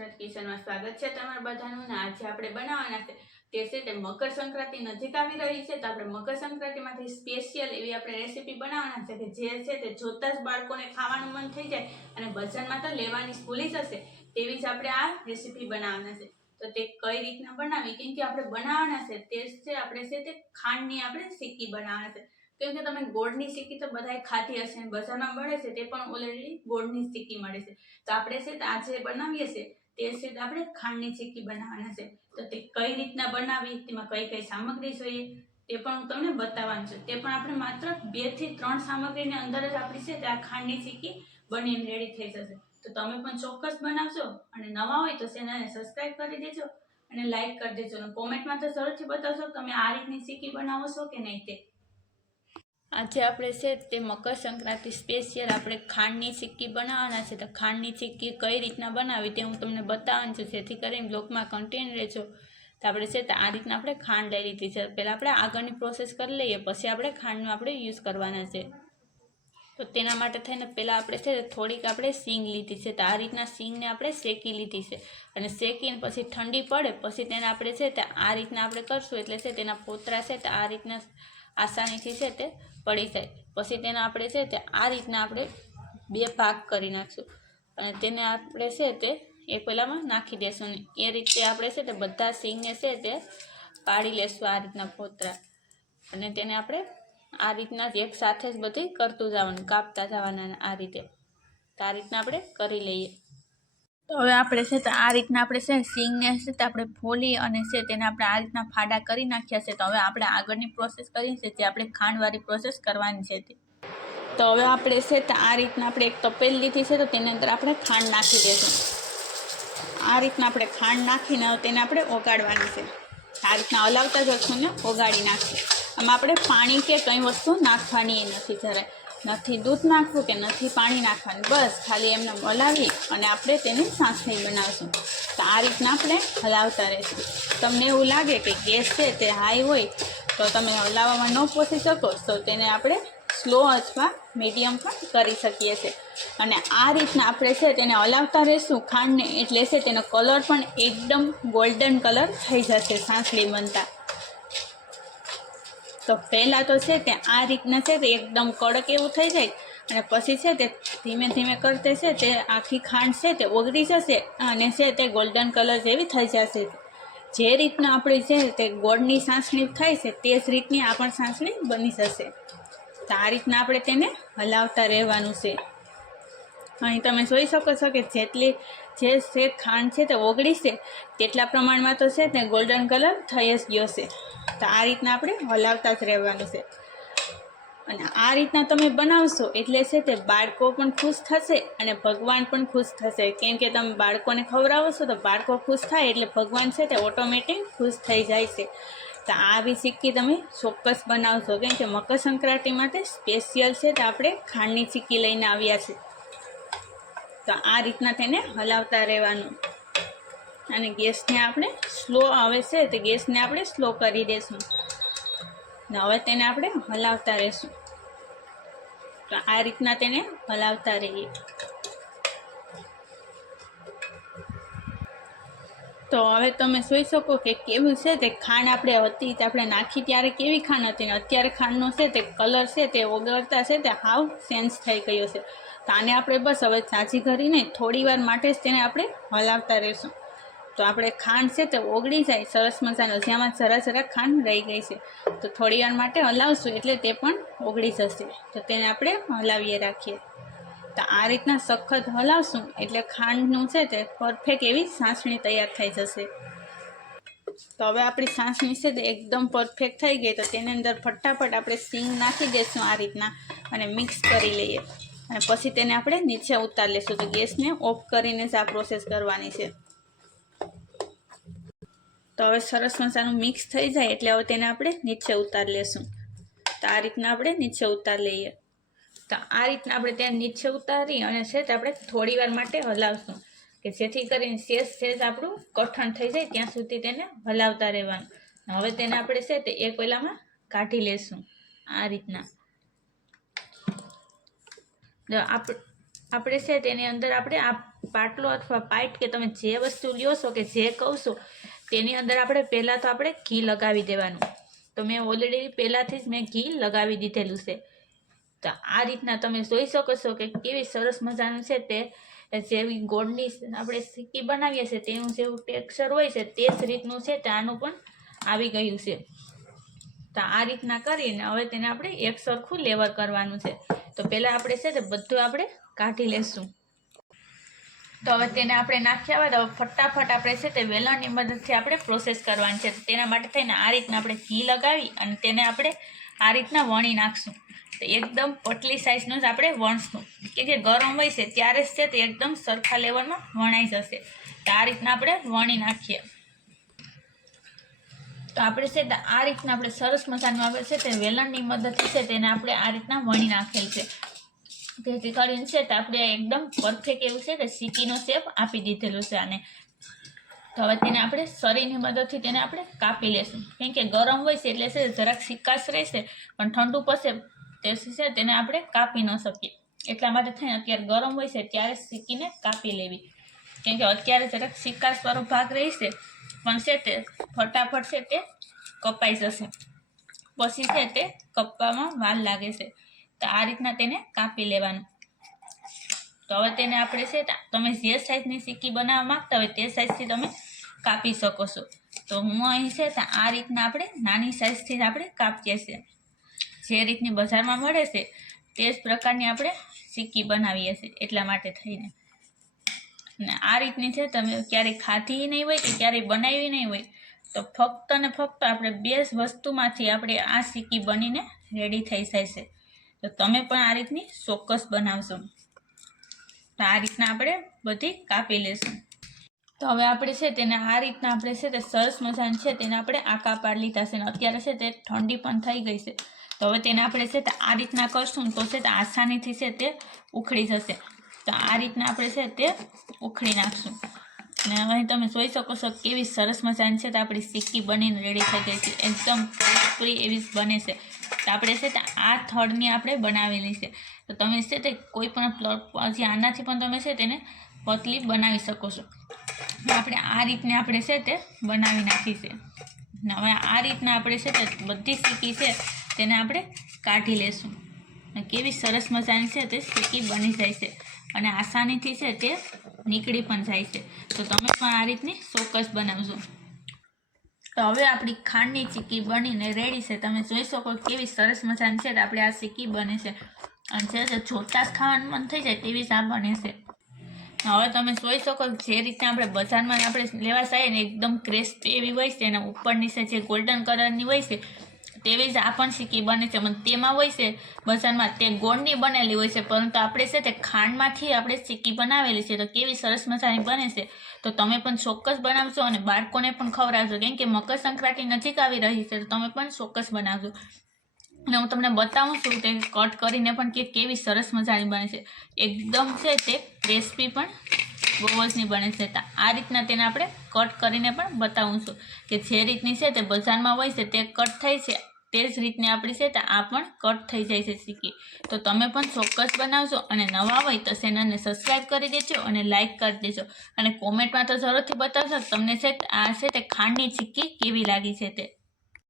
દશરથ કિચનમાં સ્વાગત છે તમારા બધાનું ને આજે આપણે બનાવવાના છે તે છે તે મકર સંક્રાંતિ નજીક આવી રહી છે તો આપણે મકર સંક્રાંતિમાંથી સ્પેશિયલ એવી આપણે રેસીપી બનાવવાના છે કે જે છે તે જોતા જ બાળકોને ખાવાનું મન થઈ જાય અને બજારમાં તો લેવાની ભૂલી જશે તેવી જ આપણે આ રેસીપી બનાવવાના છે। તો તે કઈ રીતના બનાવી કેમ કે આપણે બનાવવાના છે તે છે આપણે છે તે ખાંડની આપણે સિક્કી બનાવવાના છે કેમ કે તમે ગોળની સિક્કી તો બધાય ખાધી હશે બજારમાં મળે છે તે પણ ઓલરેડી ગોળની સિક્કી મળે છે તો આપણે છે આજે બનાવીએ છીએ તે છે આપણે ખાંડની સિક્કી બનાવવાના છે। તો તે કઈ રીતના બનાવી તેમાં કઈ કઈ સામગ્રી જોઈએ તે પણ હું તમને બતાવવાનું છું તે પણ આપણે માત્ર 2 થી 3 સામગ્રીની અંદર જ આપણી છે તે આ ખાંડની સિક્કી બનીને રેડી થઈ જશે। તો તમે પણ ચોક્કસ બનાવજો અને નવા હોય તો ચેનલને સબસ્ક્રાઇબ કરી દેજો અને લાઈક કરી દેજો અને કોમેન્ટમાં તો જરૂરથી બતાવજો તમે આ રીતની સિક્કી બનાવો છો કે નહીં તે। આજે આપણે છે તે મકર સંક્રાંતિ સ્પેશિયલ આપણે ખાંડની સિક્કી બનાવવાના છે તો ખાંડની સિક્કી કઈ રીતના બનાવી તે હું તમને બતાવવાનું છું જેથી કરીને બ્લોગમાં કન્ટિન્યુ રહેજો। તો આપણે છે તો આ રીતના આપણે ખાંડ લઈ લીધી છે પહેલાં આપણે આગળની પ્રોસેસ કરી લઈએ પછી આપણે ખાંડનો આપણે યુઝ કરવાના છે। તો તેના માટે થઈને પહેલાં આપણે છે થોડીક આપણે સીંગ લીધી છે તો આ રીતના સીંગને આપણે શેકી લીધી છે અને શેકીને પછી ઠંડી પડે પછી તેને આપણે છે તે આ રીતના આપણે કરશું એટલે છે તેના પોતરા છે તે આ રીતના આસાનીથી છે તે પડી જાય પછી તેને આપણે છે તે આ રીતના આપણે 2 ભાગ કરી નાખશું અને તેને આપણે છે તે એક પેલામાં નાખી દેશું અને એ રીતે આપણે છે તે બધા સીંગને છે તે પાડી લેશું આ રીતના પોતરા અને તેને આપણે આ રીતના જ એક સાથે જ બધી કરતું જવાનું કાપતા જવાના આ રીતે તો આ રીતના આપણે કરી લઈએ। તો હવે આપણે છે તો આ રીતના આપણે છે સીંગને છે તે આપણે ફોલી અને છે તેને આપણે આ રીતના ફાડા કરી નાખ્યા છે તો હવે આપણે આગળની પ્રોસેસ કરી છે જે આપણે ખાંડવાળી પ્રોસેસ કરવાની છે તે। તો હવે આપણે છે તો આ રીતના આપણે એક તપેલી લીધી છે તો તેની અંદર આપણે ખાંડ નાખી દઈશું આ રીતના આપણે ખાંડ નાખીને તેને આપણે ઓગાળવાની છે આ રીતના હલાવતા જશું ને ઓગાળી નાખીએ આમાં આપણે પાણી કે કંઈ વસ્તુ નાખવાની નથી જરાય નથી દૂધ નાખવું કે નથી પાણી નાખવાનું બસ ખાલી એમને હલાવી અને આપણે તેની સાસણી બનાવશું તો આ રીતના આપણે હલાવતા રહીશું। તમને એવું લાગે કે ગેસ છે તે હાઈ હોય તો તમે હલાવવામાં ન પહોંચી શકો તો તેને આપણે સ્લો અથવા મીડિયમ પણ કરી શકીએ છીએ અને આ રીતના આપણે છે તેને હલાવતા રહીશું ખાંડને એટલે છે તેનો કલર પણ એકદમ ગોલ્ડન કલર થઈ જશે સાંસળી બનતા। તો પહેલાં તો છે તે આ રીતના છે તે એકદમ કડક એવું થઈ જાય અને પછી છે તે ધીમે ધીમે કરતે છે તે આખી ખાંડ છે તે ઓગળી જશે અને છે તે ગોલ્ડન કલર જેવી થઈ જશે જે રીતના આપણી છે તે ગોળની સાંસળી થાય છે તે જ રીતની આ પણ સાંસળી બની જશે તો આ રીતના આપણે તેને હલાવતા રહેવાનું છે। અહીં તમે જોઈ શકો છો કે જેટલી જે ખાંડ છે તે ઓગળી છે તેટલા પ્રમાણમાં તો છે તે ગોલ્ડન કલર થઈ જ ગયો છે તો આ રીતના આપણે હલાવતા જ રહેવાનું છે અને આ રીતના તમે બનાવશો એટલે છે તે બાળકો પણ ખુશ થશે અને ભગવાન પણ ખુશ થશે કેમ કે તમે બાળકોને ખવડાવો છો તો બાળકો ખુશ થાય એટલે ભગવાન છે તે ઓટોમેટિક ખુશ થઈ જાય છે। તો આવી સિક્કી તમે ચોક્કસ બનાવશો કેમ કે મકર સંક્રાંતિ માટે સ્પેશિયલ છે તો આપણે ખાંડની સિક્કી લઈને આવ્યા છે તો આ રીતના તેને હલાવતા રહેવાનું અને ગેસને આપણે સ્લો આવે છે તો ગેસને આપણે સ્લો કરી દઈશું ને હવે તેને આપણે હલાવતા રહીશું તો આ રીતના તેને હલાવતા રહીએ। તો હવે તમે જોઈ શકો કે કેવું છે તે ખાંડ આપણે હતી તે આપણે નાખી ત્યારે કેવી ખાંડ હતી ને અત્યારે ખાંડનો છે તે કલર છે તે ઓગળતા છે તે હાવ ચેન્જ થઈ ગયો છે તો આને આપણે બસ હવે સાચી કરીને થોડી વાર માટે જ તેને આપણે હલાવતા રહીશું તો આપણે ખાંડ છે તે ઓગળી જાય સરસ મજાનો જ્યાંમાં જરા ખાંડ રહી ગઈ છે તો થોડી વાર માટે હલાવશું એટલે તે પણ ઓગળી જશે તો તેને આપણે હલાવીએ રાખીએ તો આ રીતના સખત હલાવશું એટલે ખાંડનું છે તે પરફેક્ટ એવી સાસણી તૈયાર થઈ જશે। તો હવે આપણી સાસણી છે તે એકદમ પરફેક્ટ થઈ ગઈ તો તેની અંદર ફટાફટ આપણે સીંગ નાખી દઈશું આ રીતના અને મિક્સ કરી લઈએ અને પછી તેને આપણે નીચે ઉતારી લઈશું તો ગેસને ઓફ કરીને જ આ પ્રોસેસ કરવાની છે। તો હવે સરસ મજાનું મિક્સ થઈ જાય એટલે હવે તેને આપણે નીચે ઉતારી લેશું તો આ રીતના આપણે નીચે ઉતારી લઈએ તો આ રીતના આપણે ત્યાં નીચે ઉતારી અને છે તે આપણે થોડી વાર માટે હલાવશું કે જેથી કરીને સેજ આપણું કઠણ થઈ જાય ત્યાં સુધી તેને હલાવતા રહેવાનું હવે તેને આપણે છે તે એક પેલામાં કાઢી લેશું આ રીતના આપણે છે તેની અંદર આપણે આ પાટલો અથવા પાઇટ કે તમે જે વસ્તુ લ્યો છો કે જે કહો છો તેની અંદર આપણે પહેલાં તો આપણે ઘી લગાવી દેવાનું. તો મેં ઓલરેડી પહેલાંથી જ મેં ઘી લગાવી દીધેલું છે. તો આ રીતના તમે જોઈ શકો છો કે કેવી સરસ મજાનું છે તે જેવી ગોળની આપણે સિક્કી બનાવીએ છીએ તેનું જેવું ટેક્સચર હોય છે તે જ રીતનું છે તે આનું પણ આવી ગયું છે. તો આ રીતના કરીને હવે તેને આપણે એક સરખું લેવર કરવાનું છે. તો પહેલાં આપણે છે તે બધું આપણે કાઢી લેશું. તો હવે તેને આપણે નાખ્યા બાદ હવે ફટાફટ આપણે છે તે વેલણની મદદથી આપણે પ્રોસેસ કરવાની છે. તેના માટે થઈને આ રીતના આપણે ઘી લગાવી અને તેને આપણે આ રીતના વણી નાખશું. તો એકદમ પતલી સાઇઝનું જ આપણે વણશું કે જે ગરમ હોય છે ત્યારે જ છે તે એકદમ સરખા લેવલમાં વણાઈ જશે. તો આ રીતના આપણે વણી નાખીએ. તો આપણે છે તે આ રીતના આપણે સરસ મજાનું આવે છે તે વેલણની મદદથી છે તેને આપણે આ રીતના વણી નાખેલ છે. જેથી કરીને છે તે આપણે એકદમ પરફેક્ટ એવું છે તે સિક્કીનો શેપ આપી દીધેલું છે આને. તો હવે તેને આપણે સરીની મદદથી તેને આપણે કાપી લેશું. કેમ કે ગરમ હોય છે એટલે છે જરાક સિક્કાશ રહેશે પણ ઠંડુ પડશે તે છે તેને આપણે કાપી ન શકીએ. એટલા માટે થઈને અત્યારે ગરમ હોય છે ત્યારે સિક્કીને કાપી લેવી. કેમ કે અત્યારે જરાક સિક્કાશવાળો ભાગ રહેશે પણ છે તે ફટાફટ છે તે કપાઈ જશે. પછી છે તે કપવામાં વાર લાગે છે. તો આ રીતના તેને કાપી લેવાનું. તો હવે તેને આપણે છે તમે જે સાઇઝની સિક્કી બનાવવા માંગતા હોય તે સાઇઝથી તમે કાપી શકો છો. તો હું અહીં છે આ રીતના આપણે નાની સાઇઝથી જ આપણે કાપીએ છીએ. જે રીતની બજારમાં મળે છે તે જ પ્રકારની આપણે સિક્કી બનાવીએ છીએ એટલા માટે થઈને. ને આ રીતની છે તમે ક્યારેય ખાધી નહીં હોય કે ક્યારેય બનાવી નહીં હોય તો ફક્ત ને ફક્ત આપણે બે જ વસ્તુમાંથી આપણે આ સિક્કી બનીને રેડી થઈ જાય છે. તો તમે પણ આ રીતની ચોક્કસ બનાવશો. તો આ રીતના આપણે બધી કાપી લેશું. તો હવે આપણે છે તેને આ રીતના આપણે છે તે સરસ મજાની છે તેને આપણે આકા પાડી લીધા છે. ને અત્યારે છે તે ઠંડી પણ થઈ ગઈ છે. તો હવે તેને આપણે છે તે આ રીતના કરશું તો છે તે આસાનીથી છે તે ઉખડી જશે. તો આ રીતના આપણે છે તે ઉખડી નાખશું. અને અહીં તમે જોઈ શકો છો કેવી સરસ મજાની છે તો આપણી સિક્કી બનીને રેડી થઈ ગઈ છે. એકદમ ક્રિસ્પી એવી બને છે. તો આપણે છે તે આ થડની આપણે બનાવેલી છે. તો તમે છે તે કોઈ પણ હજી આનાથી પણ તમે છે તેને પતલી બનાવી શકો છો. આપણે આ રીતને આપણે છે તે બનાવી નાખી છે. હવે આ રીતના આપણે છે તે બધી સિક્કી છે તેને આપણે કાઢી લેશું. કેવી સરસ મજાની છે તે સિક્કી બની જાય છે અને આસાનીથી છે તે નીકળી પણ જાય છે. તો તમે પણ આ રીતની ચોક્કસ બનાવજો. તો હવે આપણી ખાંડની સિક્કી બનીને રેડી છે. તમે જોઈ શકો કેવી સરસ મજાની છે આપણે આ સિક્કી બને છે અને છે તે જોતાં જ ખાવાનું મન થઈ જાય તેવી જ આ બને છે. હવે તમે જોઈ શકો જે રીતે આપણે બજારમાં આપણે લેવા જઈએ ને એકદમ ક્રિસ્પી એવી હોય છે અને ઉપરની છે જે ગોલ્ડન કલરની હોય છે તેવી જ આ પણ સિક્કી બને છે. પણ તેમાં હોય છે બજારમાં તે ગોળની બનેલી હોય છે પરંતુ આપણે છે તે ખાંડમાંથી આપણે સિક્કી બનાવેલી છે. તો કેવી સરસ મજાની બને છે. તો તમે પણ ચોક્કસ બનાવજો અને બાળકોને પણ ખવડાવજો. કેમ કે મકર સંક્રાંતિ નજીક આવી રહી છે તો તમે પણ ચોક્કસ બનાવજો. અને હું તમને બતાવું છું તે કટ કરીને પણ કે કેવી સરસ મજાની બને છે. એકદમ છે તે ક્રિસ્પી પણ બહુ જ નહીં બને છે. તો આ રીતના તેને આપણે કટ કરીને પણ બતાવું છું કે જે રીતની છે તે બજારમાં હોય છે તે કટ થઈ છે તે જ રીતની આપણી છે તો આ પણ કટ થઈ જાય છે સિક્કી. તો તમે પણ ચોક્કસ બનાવજો અને નવા હોય તો ચેનલને સબસ્ક્રાઈબ કરી દેજો અને લાઇક કરી દેજો અને કોમેન્ટમાં તો જરૂરથી બતાવજો તમને છે આ છે તે ખાંડની સિક્કી કેવી લાગી છે તે.